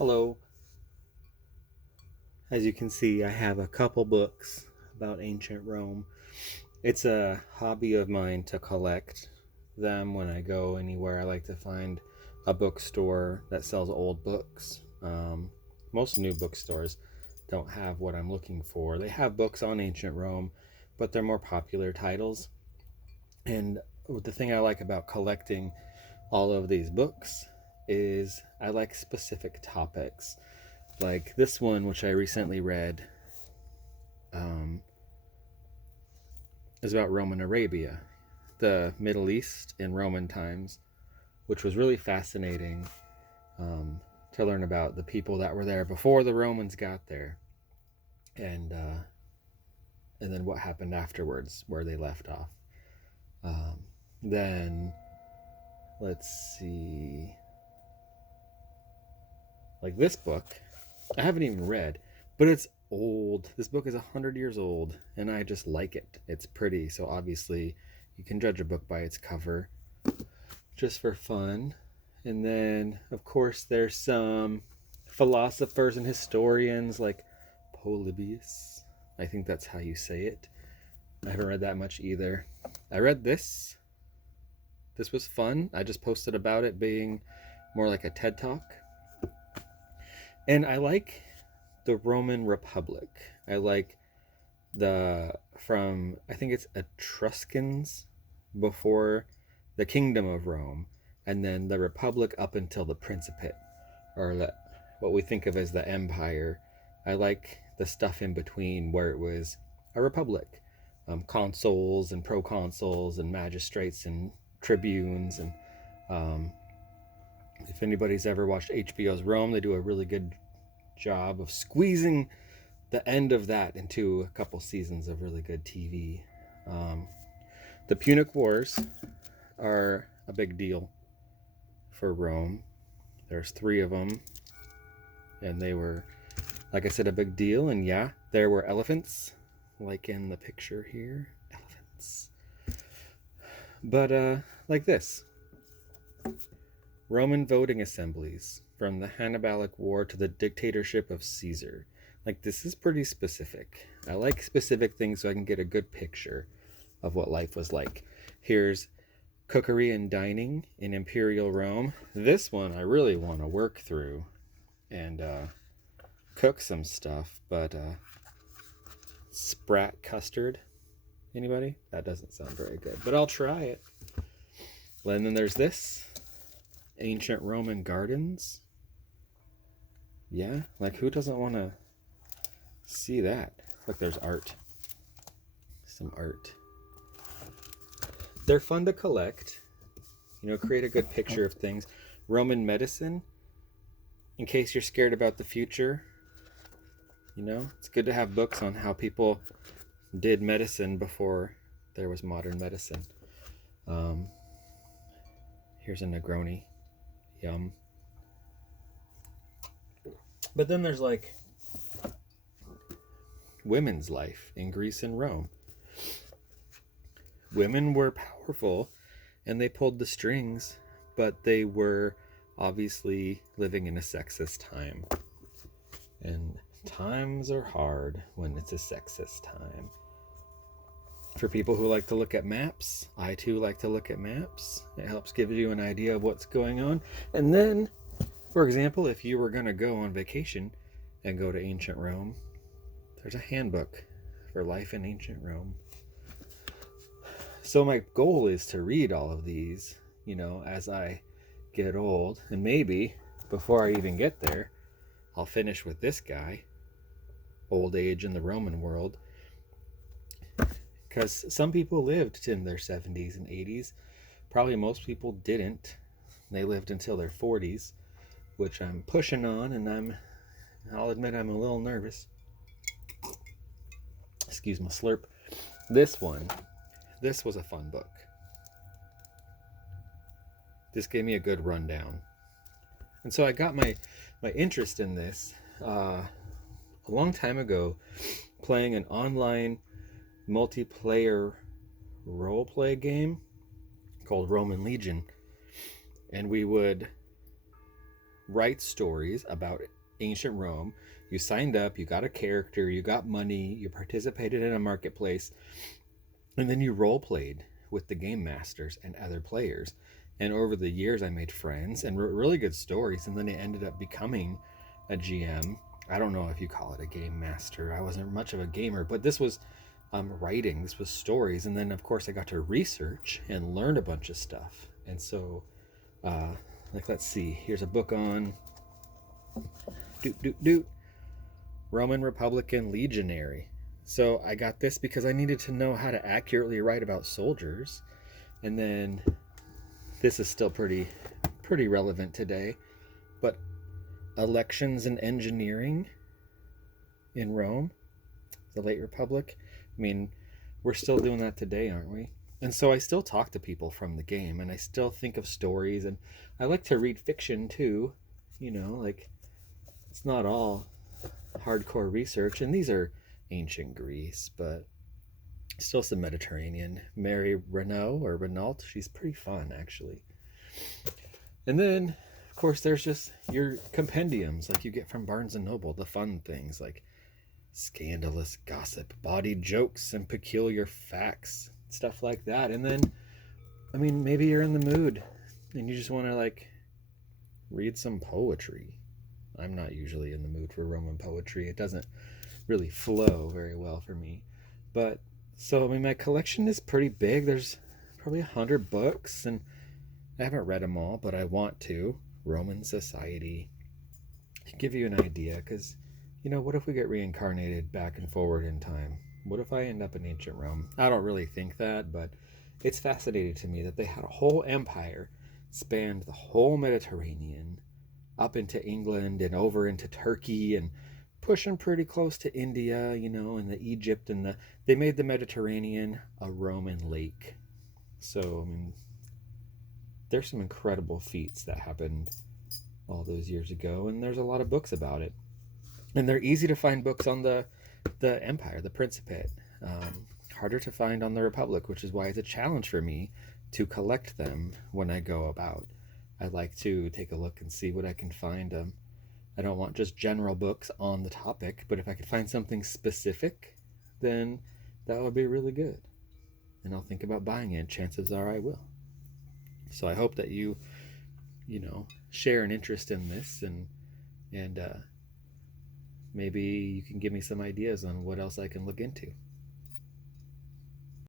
Hello. As you can see, I have a couple books about ancient Rome. It's a hobby of mine to collect them when I go anywhere. I like to find a bookstore that sells old books. Most new bookstores don't have what I'm looking for. They have books on ancient Rome, but they're more popular titles. And the thing I like about collecting all of these books is I like specific topics. Like this one, which I recently read, um, is about Roman Arabia, the Middle East in Roman times, which was really fascinating to learn about the people that were there before the Romans got there, and uh, and then what happened afterwards, where they left off. Then let's see, like this book, I haven't even read, but it's old. This book is 100 years old, and I just like it. It's pretty, so obviously you can judge a book by its cover just for fun. And then, of course, there's some philosophers and historians like Polybius. I think that's how you say it. I haven't read that much either. I read this. This was fun. I just posted about it being more like a TED Talk. And I like the Roman Republic. I like I think it's Etruscans before the Kingdom of Rome, and then the Republic up until the Principate, or what we think of as the Empire. I like the stuff in between where it was a republic, consuls and proconsuls and magistrates and tribunes. And um, if anybody's ever watched HBO's Rome, they do a really good job of squeezing the end of that into a couple seasons of really good TV. Um, the Punic Wars are a big deal for Rome. There's three of them, and they were, like I said, a big deal. And yeah, there were elephants, like in the picture here. Elephants. But like this, Roman voting assemblies from the Hannibalic War to the dictatorship of Caesar. Like, this is pretty specific. I like specific things so I can get a good picture of what life was like. Here's cookery and dining in Imperial Rome. This one I really want to work through and cook some stuff, but sprat custard. Anybody? That doesn't sound very good, but I'll try it. And then there's this ancient Roman gardens. Yeah, like who doesn't want to see that? Look, there's art. Some art. They're fun to collect. Create a good picture of things. Roman medicine, in case you're scared about the future. It's good to have books on how people did medicine before there was modern medicine. Here's a Negroni. Yum. But then there's like women's life in Greece and Rome. Women were powerful and they pulled the strings, but they were obviously living in a sexist time. And times are hard when it's a sexist time. For people who like to look at maps, I too like to look at maps. It helps give you an idea of what's going on. And then, for example, if you were going to go on vacation and go to ancient Rome, there's a handbook for life in ancient Rome. So my goal is to read all of these, as I get old. And maybe before I even get there, I'll finish with this guy, Old Age in the Roman World. Because some people lived in their 70s and 80s. Probably most people didn't. They lived until their 40s, which I'm pushing on, and I'll admit I'm a little nervous. Excuse my slurp. This was a fun book. This gave me a good rundown. And so I got my interest in this a long time ago, playing an online multiplayer role-play game called Roman Legion. And we would write stories about ancient Rome. You signed up, you got a character, you got money, you participated in a marketplace, and then you role played with the game masters and other players. And over the years, I made friends and wrote really good stories. And then I ended up becoming a GM. I don't know if you call it a game master. I wasn't much of a gamer, but this was writing, this was stories. And then, of course, I got to research and learn a bunch of stuff. And so, like, let's see, here's a book on Roman Republican Legionary. So I got this because I needed to know how to accurately write about soldiers. And then this is still pretty relevant today. But elections and engineering in Rome, the late Republic. I mean, we're still doing that today, aren't we? And so I still talk to people from the game, and I still think of stories, and I like to read fiction too. Like, it's not all hardcore research, and these are ancient Greece, but still some Mediterranean. Mary Renault, she's pretty fun, actually. And then, of course, there's just your compendiums like you get from Barnes and Noble, the fun things like scandalous gossip, bawdy jokes, and peculiar facts, stuff like that. And then, I mean, maybe you're in the mood and you just want to like read some poetry. I'm not usually in the mood for Roman poetry. It doesn't really flow very well for me. But so, I mean, my collection is pretty big. There's probably 100 books, and I haven't read them all, but I want to. Roman society. To give you an idea, because, what if we get reincarnated back and forward in time? What if I end up in ancient Rome? I don't really think that, but it's fascinating to me that they had a whole empire, spanned the whole Mediterranean, up into England and over into Turkey and pushing pretty close to India, and the Egypt, and they made the Mediterranean a Roman lake. So, I mean, there's some incredible feats that happened all those years ago, and there's a lot of books about it. And they're easy to find books on the Empire, the Principate. Harder to find on the Republic, which is why it's a challenge for me to collect them when I go about. I like to take a look and see what I can find. I don't want just general books on the topic, but if I could find something specific, then that would be really good. And I'll think about buying it. Chances are I will. So I hope that you share an interest in this, and maybe you can give me some ideas on what else I can look into.